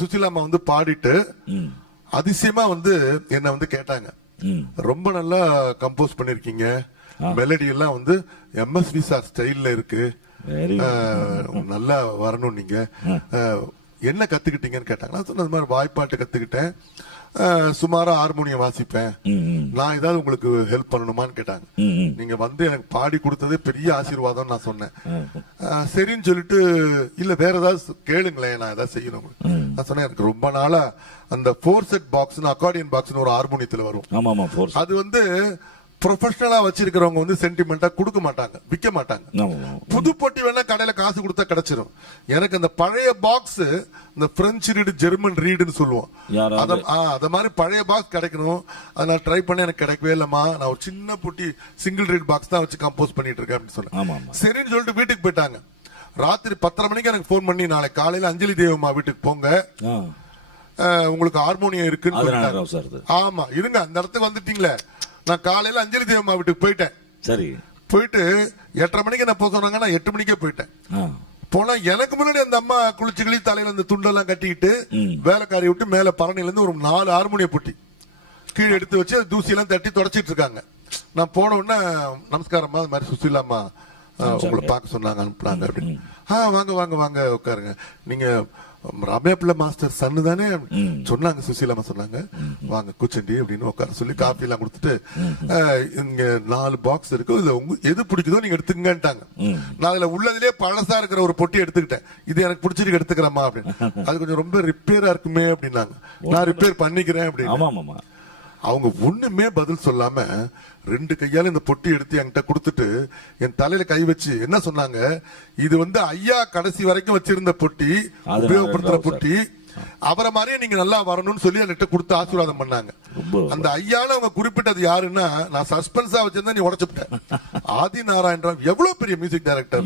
சுசிலாமா வந்து பாடிட்டு அதிசயமா வந்து என்ன வந்து கேட்டாங்க. ரொம்ப நல்லா கம்போஸ் பண்ணிருக்கீங்க, மெலடி எல்லாம் வந்து எம்எஸ்வி சார் ஸ்டைல்ல இருக்கு, நல்லா வரணும், நீங்க என்ன கத்துக்கிட்டீங்கன்னு கேட்டாங்க. நான் சொன்ன மாதிரி வாய்ப்பாட்டு கத்துக்கிட்டேன், சுமாரா ஹார்மோனியம் வாசிப்பேன், நான் ஏதாவது உங்களுக்கு ஹெல்ப் பண்ணணுமான்னு கேட்டாங்க. நீங்க வந்து எனக்கு பாடி கொடுத்ததே பெரிய ஆசீர்வாதம் நான் சொன்னேன். சரின்னு சொல்லிட்டு இல்ல வேற ஏதாவது கேளுங்களேன், நான் ஏதாவது செய்யணும். நான் சொன்னேன் எனக்கு ரொம்ப நாளா அந்த 4 செட் பாக்ஸ் அக்கார்டியன் பாக்ஸ் ஒரு ஹார்மோனியத்துல வரும், அது வந்து ப்ரொஃபஷனலா வச்சிருக்கிறவங்க வந்து சென்டிமெண்டா கொடுக்க மாட்டாங்க, விற்க மாட்டாங்க. புது பொட்டி வேணா கடையில காசு கொடுத்தா கிடைச்சிடும். எனக்கு அந்த பழைய பாக்ஸ், இந்த பிரெஞ்சு ரீடு ஜெர்மன் ரீடுன்னு சொல்லுவோம், அத மாதிரி பழைய பாக்ஸ் கிடைக்கணும். அதை நான் ட்ரை பண்ண, எனக்கு கிடைக்கவே இல்லம்மா, நான் ஒரு சின்ன பொட்டி சிங்கிள் ரீட் பாக்ஸ் தான் வச்சு கம்போஸ் பண்ணிட்டு இருக்கேன் அப்படின்னு சொன்னேன். சரின்னு சொல்லிட்டு வீட்டுக்கு போயிட்டாங்க. ராத்திரி 10:30 மணிக்கு எனக்கு போன் பண்ணி, நாளை காலையில அஞ்சலி தேவம்மா வீட்டுக்கு போங்க, உங்களுக்கு ஹார்மோனியம் இருக்குன்னு சொல்லிட்டாங்க. ஆமா இருங்க, அந்த இடத்துக்கு வந்துட்டீங்களே. நான் காலையில அஞ்சலி தேவம்மா வீட்டுக்கு போயிட்டேன். சரி, போயிட்டு 8:30 மணிக்கு என்ன போக சொன்னாங்க, நான் 8 மணிக்கே போயிட்டேன். போனா எனக்கு முன்னாடி அந்த அம்மா குளிச்சு கிளி தலையில அந்த துண்டெல்லாம் கட்டிக்கிட்டு வேலைக்காரி விட்டு மேல பரணில இருந்து ஒரு 4 ஹார்மோனிய பொட்டி கீழே எடுத்து வச்சு தூசி எல்லாம் தட்டி தொடச்சிட்டு இருக்காங்க. நான் போன உடனே நமஸ்காரமா, அது மாதிரி சுசிலாமா உங்களை பார்க்க சொன்னாங்க, அனுப்புனாங்க அப்படின்னு. வாங்க வாங்க வாங்க உட்காருங்க, நீங்க ரம்யா பிள்ளை மாஸ்டர் சன்னு தானே சொன்னாங்க. சுசீலாமா சொன்னாங்க, வாங்க கூச்சண்டி அப்படின்னு உட்கார சொல்லி காஃபி எல்லாம் கொடுத்துட்டு, இங்க 4 பாக்ஸ் இருக்கு, இதுல எது பிடிக்குதோ நீங்க எடுத்துக்கங்கன்ட்டாங்க. நான் அதுல உள்ளதுலயே பழசா இருக்கிற ஒரு பொட்டி எடுத்துக்கிட்டேன், இது எனக்கு பிடிச்சிருக்கு எடுத்துக்கிறேமா அப்படின்னு. அது கொஞ்சம் ரொம்ப ரிப்பேரா இருக்குமே அப்படின்னாங்க. நான் ரிப்பேர் பண்ணிக்கிறேன் அப்படின்னு. அவங்க ஒண்ணுமே பதில் சொல்லாம 2 கையால இந்த பொட்டி எடுத்து என்கிட்ட கொடுத்துட்டு என் தலையில கை வச்சு என்ன சொன்னாங்க, இது வந்து ஐயா கடைசி வரைக்கும் வச்சிருந்த பொட்டி, உபயோகப்படுத்துற பொட்டி, அவரை மாதிரியே நீங்க நல்லா வரணும்னு சொல்லி என்கிட்ட கொடுத்து ஆசீர்வாதம் பண்ணாங்க. அந்த ஐயால அவங்க குறிப்பிட்டது யாருன்னா, நான் சஸ்பென்ஸா வச்சிருந்தா நீ உடைச்சுட்ட, ஆதி நாராயண ராவ் எவ்வளவு பெரிய மியூசிக் டைரக்டர்.